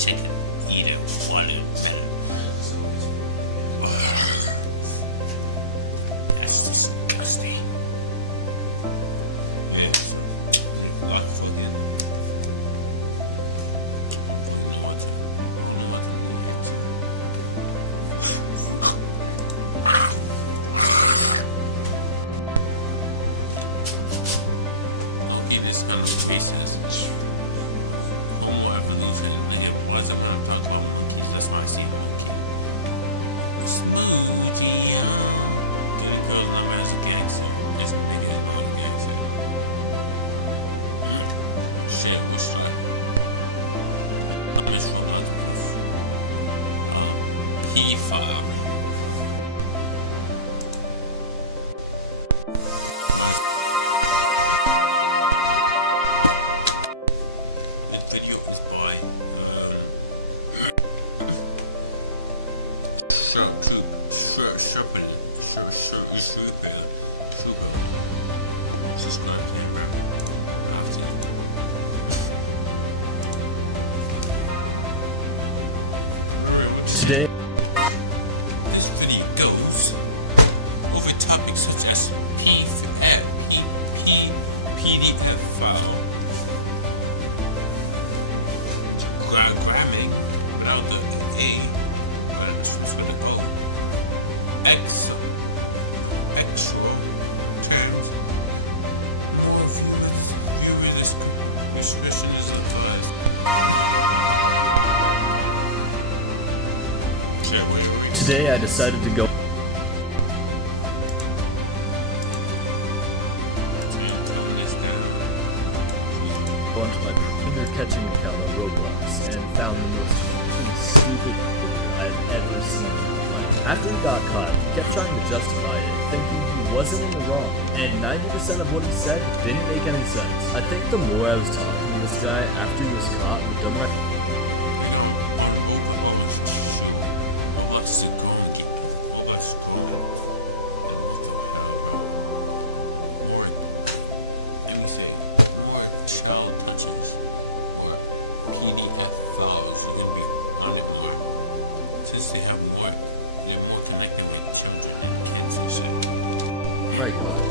chicken eating water. That's disgusting. Yeah, a lot of fucking. Okay, this kind of spaces. No more evolution. Nigga, what's up, man? Talk about monkeys. That's why I see monkey. Smoothie. The girl number has a gangster. This nigga is not a gangster. Shit, which one? Which Roblox proof? P5. Today, this video goes over topics such as PDF file, gramming without the A, but for the O, actual terms, more viewers, restriction is advised. today I decided to go onto my finger catching account on Roblox and found the most fucking stupid video I've ever seen in my life. After he got caught, he kept trying to justify it, thinking he wasn't in the wrong, and 90% of what he said didn't make any sense. I think the more I was talking to this guy after he was caught, the dumber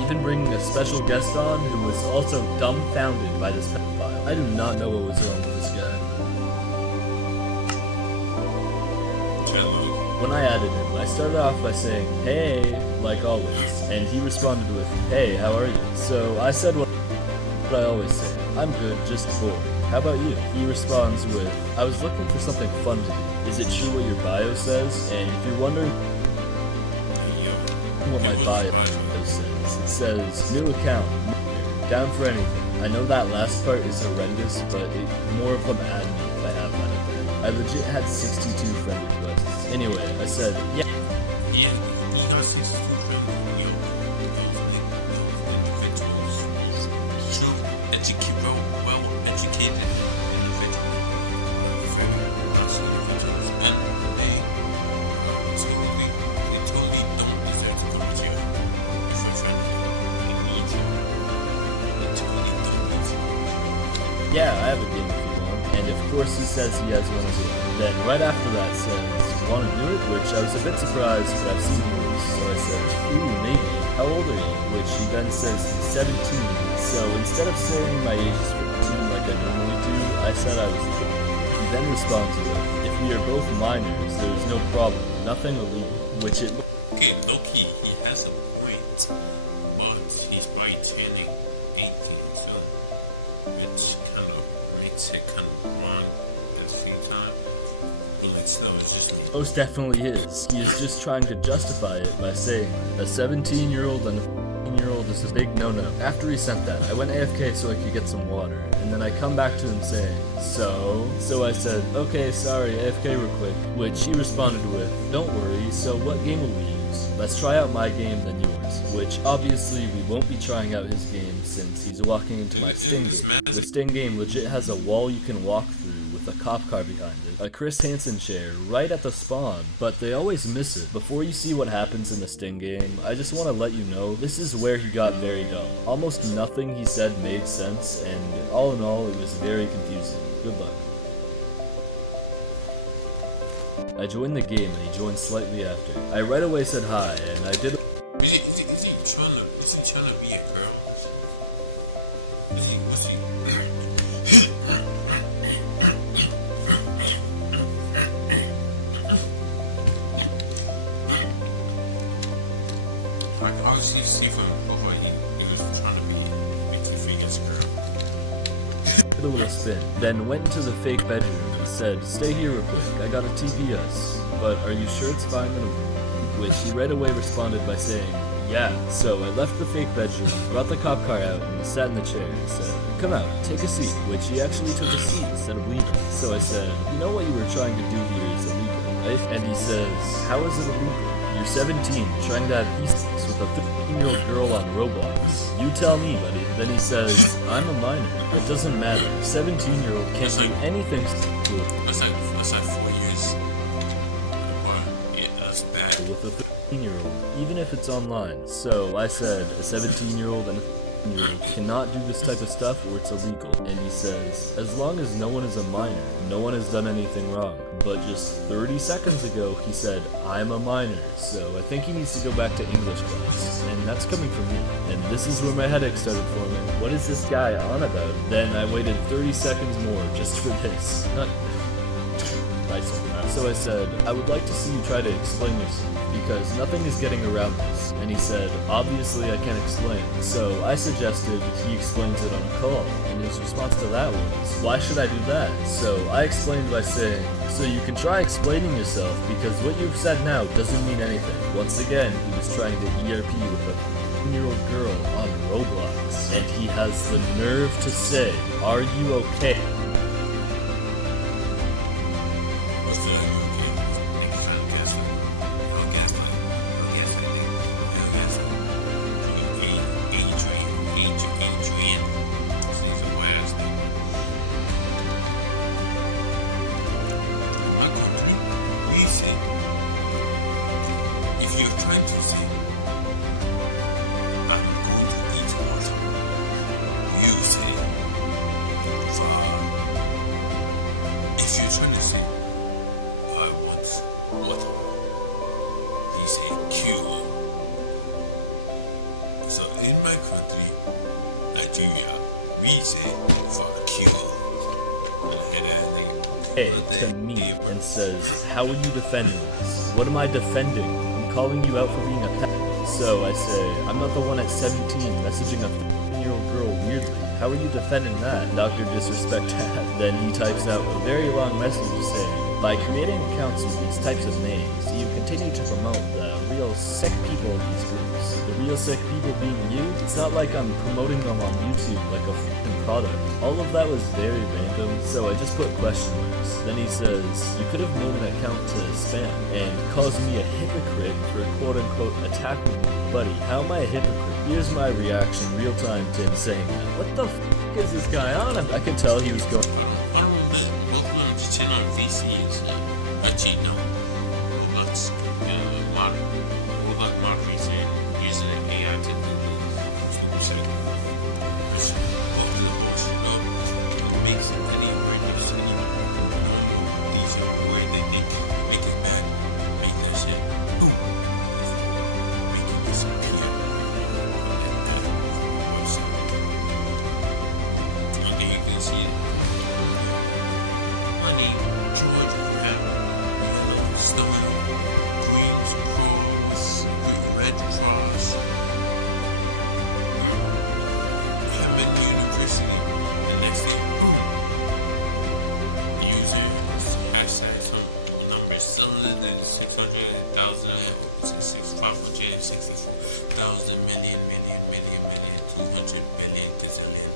even bringing a special guest on who was also dumbfounded by this pedophile. I do not know what was wrong with this guy. When I added him, I started off by saying, "Hey," like always, and he responded with, "Hey, how are you?" So I said what I always say, "I'm good, just bored. How about you?" He responds with, "I was looking for something fun to do. Is it true what your bio says?" And if you're wondering what my bio says, it says, "New account, down for anything." I know that last part is horrendous, but more of them add me if I have that in there. I legit had 62 friend requests. Anyway, I said, yeah. Yeah, I have a game if you want. And of course he says he has one as well. Then right after that says, "Want to do it?" Which I was a bit surprised, but I've seen movies, so I said, "Ooh, maybe. How old are you?" Which he then says he's 17. So instead of saying my age is 15 like I normally do, I said I was 30. He then responds with, "If we are both minors, there is no problem. Nothing illegal." Which it okay, Loki, he has a point, but he's probably turning 18 soon, which kind of makes it kind of wrong at the same time. But like, still, it's just most definitely is. He is just trying to justify it by saying a 17-year-old and a 15-year-old is a big no-no. After he sent that, I went AFK so I could get some water, and then I come back to him saying, So I said, "Okay, sorry, AFK real quick," which he responded with, "Don't worry, so what game will we use? Let's try out my game, then yours," which obviously we won't be trying out his game since he's walking into my Sting game. The Sting game legit has a wall you can walk through with a cop car behind it, a Chris Hansen chair right at the spawn, but they always miss it. Before you see what happens in the Sting game, I just want to let you know this is where he got very dumb. Almost nothing he said made sense, and all in all, it was very confusing. Good luck. I joined the game and he joined slightly after. I right away said hi, and I did. Is he trying to be a girl? What's he? Like, obviously, see from before he was trying to be Figures girl. Did a little spin, then went into the fake bedroom and said, "Stay here real quick, I got a TPS, but are you sure it's fine?" Which he right away responded by saying, "Yeah." So I left the fake bedroom, brought the cop car out, and sat in the chair and said, "Come out, take a seat," which he actually took a seat instead of leaving. So I said, "You know what you were trying to do here is illegal, right?" And he says, "How is it illegal? You're 17, trying to have e-sex with a 15-year-old girl on Roblox. You tell me, buddy." Then he says, "I'm a minor. It doesn't matter. 17-year-old can't do anything sexual." That's like 4 years. Yeah, that's bad. With a 15-year-old, even if it's online. So I said, a 17-year-old and a 15-year-old cannot do this type of stuff or it's illegal. And he says, as long as no one is a minor, no one has done anything wrong. But just 30 seconds ago, he said, "I'm a minor." So I think he needs to go back to English class. And that's coming from me. And this is where my headache started forming. What is this guy on about? Then I waited 30 seconds more just for this. So I said, "I would like to see you try to explain yourself, because nothing is getting around this." And he said, "Obviously I can't explain." So I suggested he explains it on a call, and his response to that was, "Why should I do that?" So I explained by saying, "So you can try explaining yourself, because what you've said now doesn't mean anything." Once again, he was trying to ERP with a 15-year-old girl on Roblox, and he has the nerve to say, "Are you okay?" In my country, Nigeria, we say fuck you. Hey, to me, and says, "How are you defending this?" What am I defending? I'm calling you out for being a pet. So I say, "I'm not the one at 17 messaging a 15-year-old girl weirdly. How are you defending that?" Dr. Disrespect that. Then he types out a very long message saying, "By creating accounts with these types of names, you continue to promote the real sick people of these groups." The real sick people being you? It's not like I'm promoting them on YouTube like a f***ing product. All of that was very random, so I just put question marks. Then he says, "You could have made an account to spam," and calls me a hypocrite for quote-unquote attacking me. Buddy, how am I a hypocrite? Here's my reaction real time to him saying that. What the f*** is this guy on? I could tell he was going... I don't know that both of them just hit on VCs. Actually, no. Roblox, mod VC, using an AI to do this. It makes it any radio city. These are the way they think. Make it bad. Make that shit. Boom. Make it disappear. Okay, you can see it. Honey, George, Yellow, Stone, Queen's Cross, Red Cross, Hammond University, and next thing, boom. Users, hashtag some numbers, still than 600,000, 564,000 million, 200 billion, gazillion.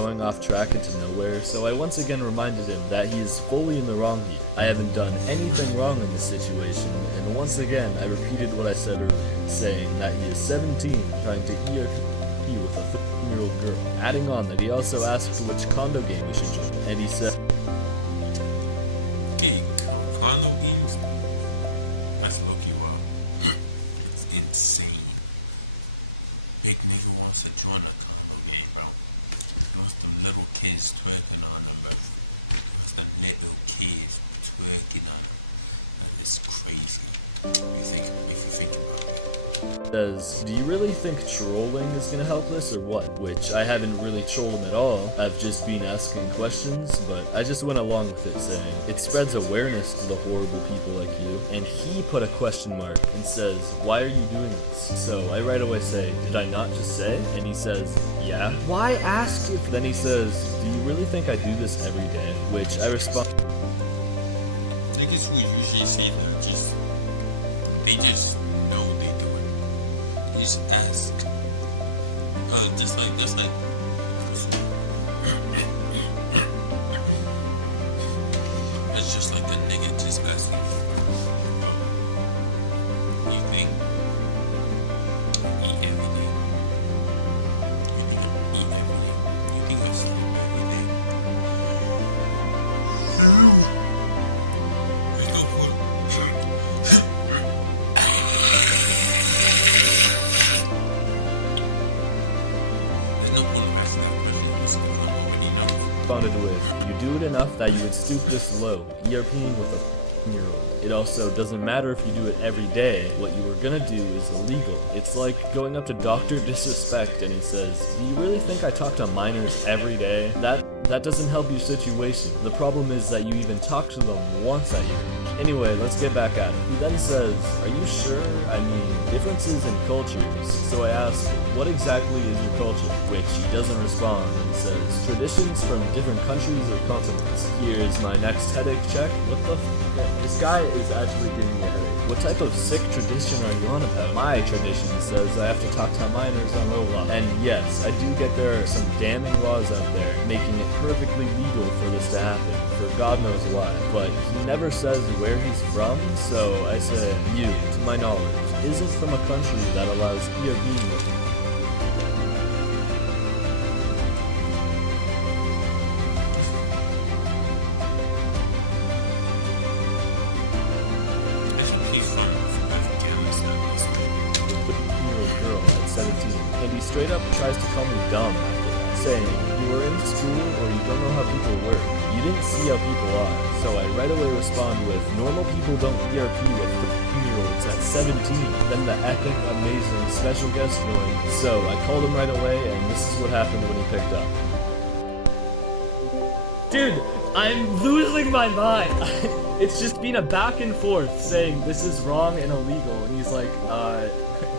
going off track into nowhere, so I once again reminded him that he is fully in the wrong here. I haven't done anything wrong in this situation, and once again I repeated what I said earlier, saying that he is 17 trying to ERP with a 15-year-old girl, adding on that he also asked which condo game we should join, and he said, "Hey, condo games? That's low-key wild. It's insane. Big nigga wants to join a condo game, bro. Those the little kids twerking on them, bro. the little kids twerking on it. It's crazy. If you think about it. Says, do you really think trolling is gonna help this or what? Which I haven't really trolled him at all. I've just been asking questions, but I just went along with it saying, it spreads awareness to the horrible people like you. And he put a question mark and says, why are you doing this? So I right away say, did I not just say? And he says, yeah. Why ask if? Then he says, do you really think I do this every day? Which I respond, Niggas who usually say that they just know they do it. They just ask. Just like it's just like a nigga just asking. You think eat every day? You think eat every day? You think I sleep every day? There's no food. There's no point asking that question. It's already know. responded with, you do it enough that you would stoop this low, ERPing with a year-old. It also doesn't matter if you do it every day, what you were gonna do is illegal. It's like going up to Dr. Disrespect and he says, do you really think I talk to minors every day? That doesn't help your situation. The problem is that you even talk to them once a year. Anyway, let's get back at it. He then says, are you sure? I mean, differences in cultures. So I ask, what exactly is your culture? Which he doesn't respond and says, traditions from different countries or continents. Here's my next headache check. What the f? This guy is actually giving me a headache. What type of sick tradition are you on about? My tradition says I have to talk to minors on Roblox. And yes, I do get there are some damning laws out there making it perfectly legal for this to happen, for God knows why. But he never says where he's from, so I say, you, to my knowledge, isn't from a country that allows POV. And he straight up tries to call me dumb after that, saying, you were in school or you don't know how people work. You didn't see how people are. So I right away respond with, normal people don't ERP with 15-year-olds at 17. Then the epic, amazing special guest joined. So I called him right away and this is what happened when he picked up. Dude, I'm losing my mind. It's just been a back and forth saying this is wrong and illegal. And he's like,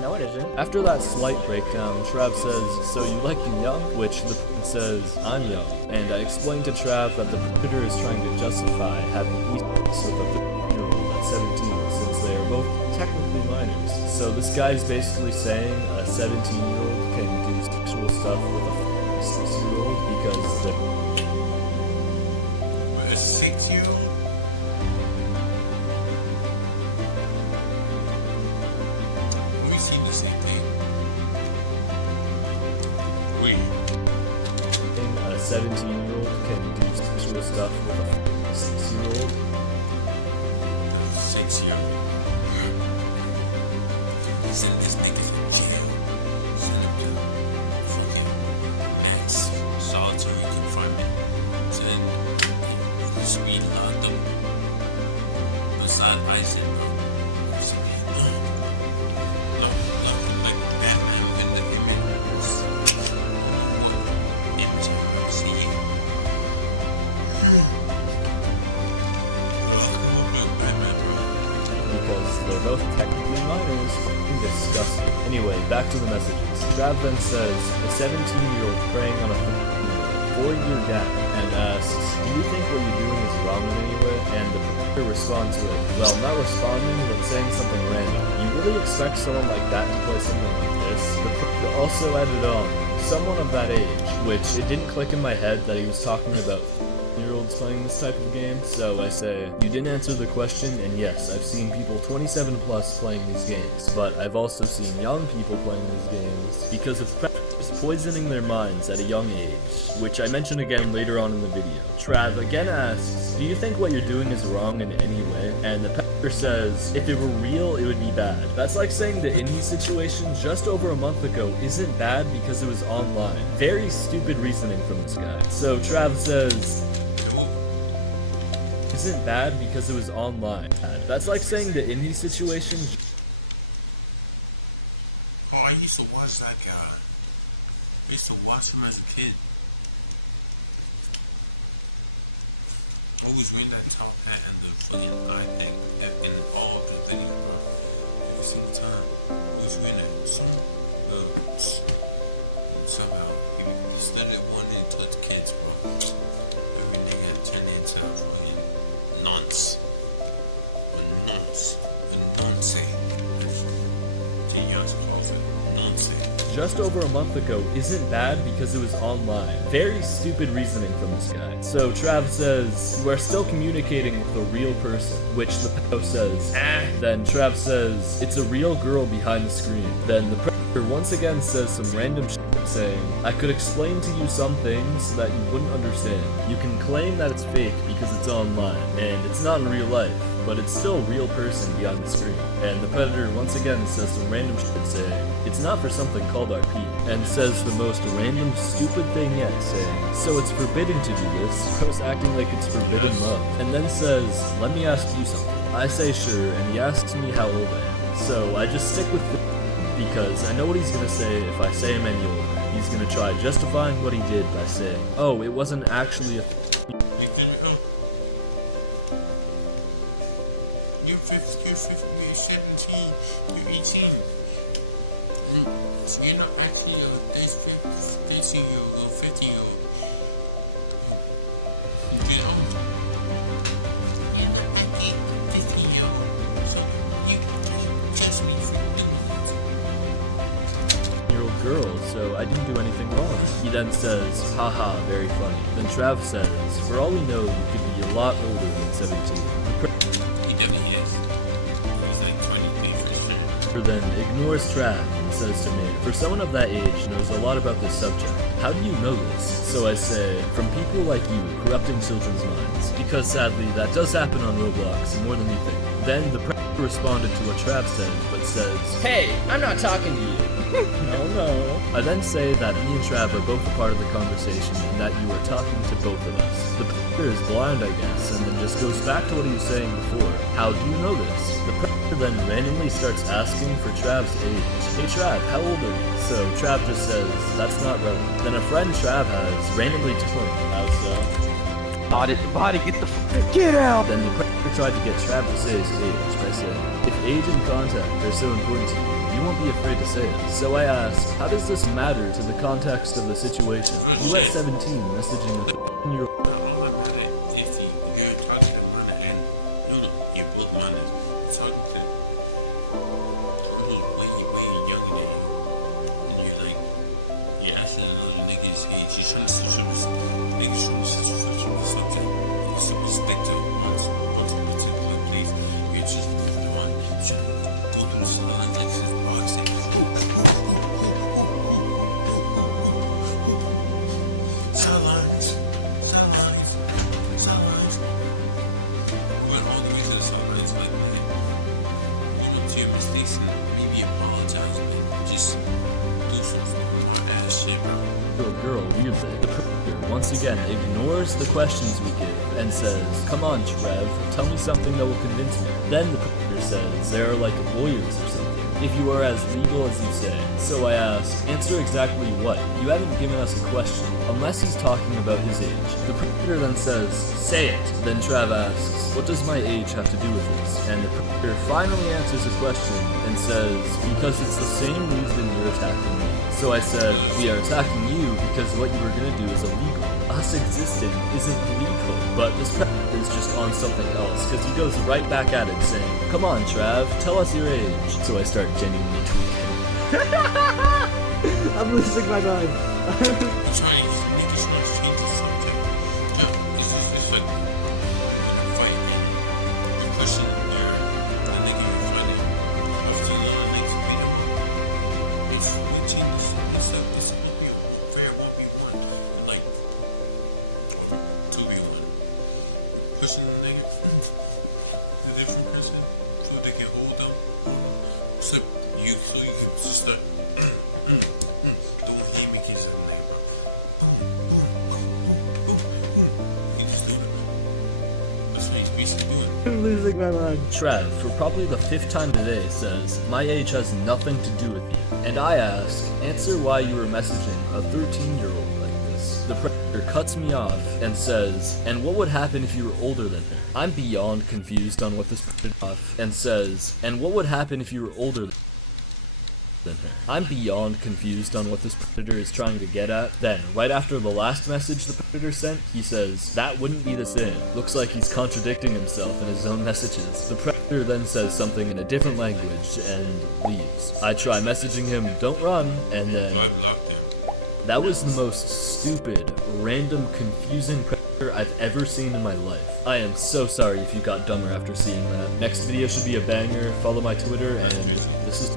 no it isn't. After that slight breakdown, Trav says, so you like them young? Which the says, I'm young. And I explained to Trav that the predator is trying to justify having sex with a 15-year-old at 17 since they are both technically minors. So this guy's basically saying a 17-year-old can do sexual stuff with a 6-year-old because the... A 6-year-old? A 17-year-old can do sexual stuff with a 6-year-old. 6-year-old. Send this nigga to jail. Send him to fucking max solitary confinement. Send speed them. Beside bison, bro. Like Batman in the images. Because they're both technically minors. Disgusting. Anyway, back to the messages. Trav then says, a 17-year-old preying on a 4-year gap and asks, do you think what you're doing is wrong in any way? And the predator responds with, well, not responding, but saying something random. You really expect someone like that to play something like this? The predator also added on, someone of that age, which it didn't click in my head that he was talking about year-olds playing this type of game, so I say, you didn't answer the question, and yes, I've seen people 27 plus playing these games, but I've also seen young people playing these games because of predators poisoning their minds at a young age, which I mention again later on in the video. Trav again asks, do you think what you're doing is wrong in any way? And the predator says, if it were real, it would be bad. That's like saying the Indie situation just over a month ago isn't bad because it was online. Very stupid reasoning from this guy. So Trav says, isn't bad because it was online. That's like saying the indie situation. Oh, I used to watch that guy. I used to watch him as a kid. Always wearing that top hat and the fucking eye thing in all of the video, bro. Every single time. Always wearing that. Somehow, he started wanting to touch kids, bro. Everything had turned into fucking nonce. Nonce. Young's calls it nonce. Just over a month ago isn't bad because it was online. Very stupid reasoning from this guy. So Trav says, you are still communicating with a real person, which the pedo says, Then Trav says, it's a real girl behind the screen. Then the predator once again says some random shit saying, I could explain to you some things so that you wouldn't understand. You can claim that it's fake because it's online, and it's not in real life, but it's still a real person behind the screen. And the predator once again says some random shit saying, it's not for something called RP, and says the most random stupid thing yet saying, so it's forbidden to do this, gross acting like it's forbidden love. And then says, let me ask you something. I say sure, and he asks me how old I am. So I just stick with because I know what he's gonna say if I say him any older. He's gonna try justifying what he did by saying, oh, it wasn't actually a You're 17, you're 18. So you're not actually a 13-year-old or 15-year-old. You know? You're not actually a 15-year-old. So you judge me for year-old girl, so I didn't do anything wrong. He then says, haha, very funny. Then Trav says, for all we know, you could be a lot older than 17. Then ignores Trav and says to me, for someone of that age knows a lot about this subject. How do you know this? So I say, from people like you corrupting children's minds. Because sadly, that does happen on Roblox more than you think. Then the predator responded to what Trav said, but says, hey, I'm not talking to you. No. I then say that me and Trav are both a part of the conversation and that you are talking to both of us. The predator is blind, I guess, and then just goes back to what he was saying before. How do you know this? The predator then randomly starts asking for Trav's age. Hey Trav, how old are you? So Trav just says, that's not relevant. Then a friend Trav has randomly told him, how so? Body, get out! Then the predator tried to get Trav to say his age by saying, if age and contact are so important to you won't be afraid to say it. So I ask, how does this matter to the context of the situation? You at 17 messaging a 15-year-old. Girl leaves it. The predator once again ignores the questions we give and says, come on Trev, tell me something that will convince me. Then the predator says, they are like lawyers or something, if you are as legal as you say. So I ask, answer exactly what? You haven't given us a question, unless he's talking about his age. The predator then says, say it. Then Trav asks, what does my age have to do with this? And the predator finally answers a question and says, because it's the same reason you're attacking me. So I said, we are attacking you because what you were gonna do is illegal. Us existing isn't legal. But this predator is just on something else, because he goes right back at it saying, come on Trav, tell us your age. So I start genuinely tweaking. I'm losing my mind. That's what he's losing my mind. Trav, for probably the 5th time today, says, my age has nothing to do with you. And I ask, answer why you were messaging a 13-year-old like this. The Predator cuts me off and says, and what would happen if you were older than her? I'm beyond confused on what this Predator off and says, and what would happen if you were older than her? I'm beyond confused on what this Predator is trying to get at. Then, right after the last message the Predator sent, he says, that wouldn't be the same. Looks like he's contradicting himself in his own messages. The Predator then says something in a different language and leaves. I try messaging him, don't run, and then... That was the most stupid, random, confusing Predator I've ever seen in my life. I am so sorry if you got dumber after seeing that. Next video should be a banger, follow my Twitter, and this is...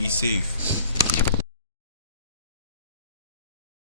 Be safe.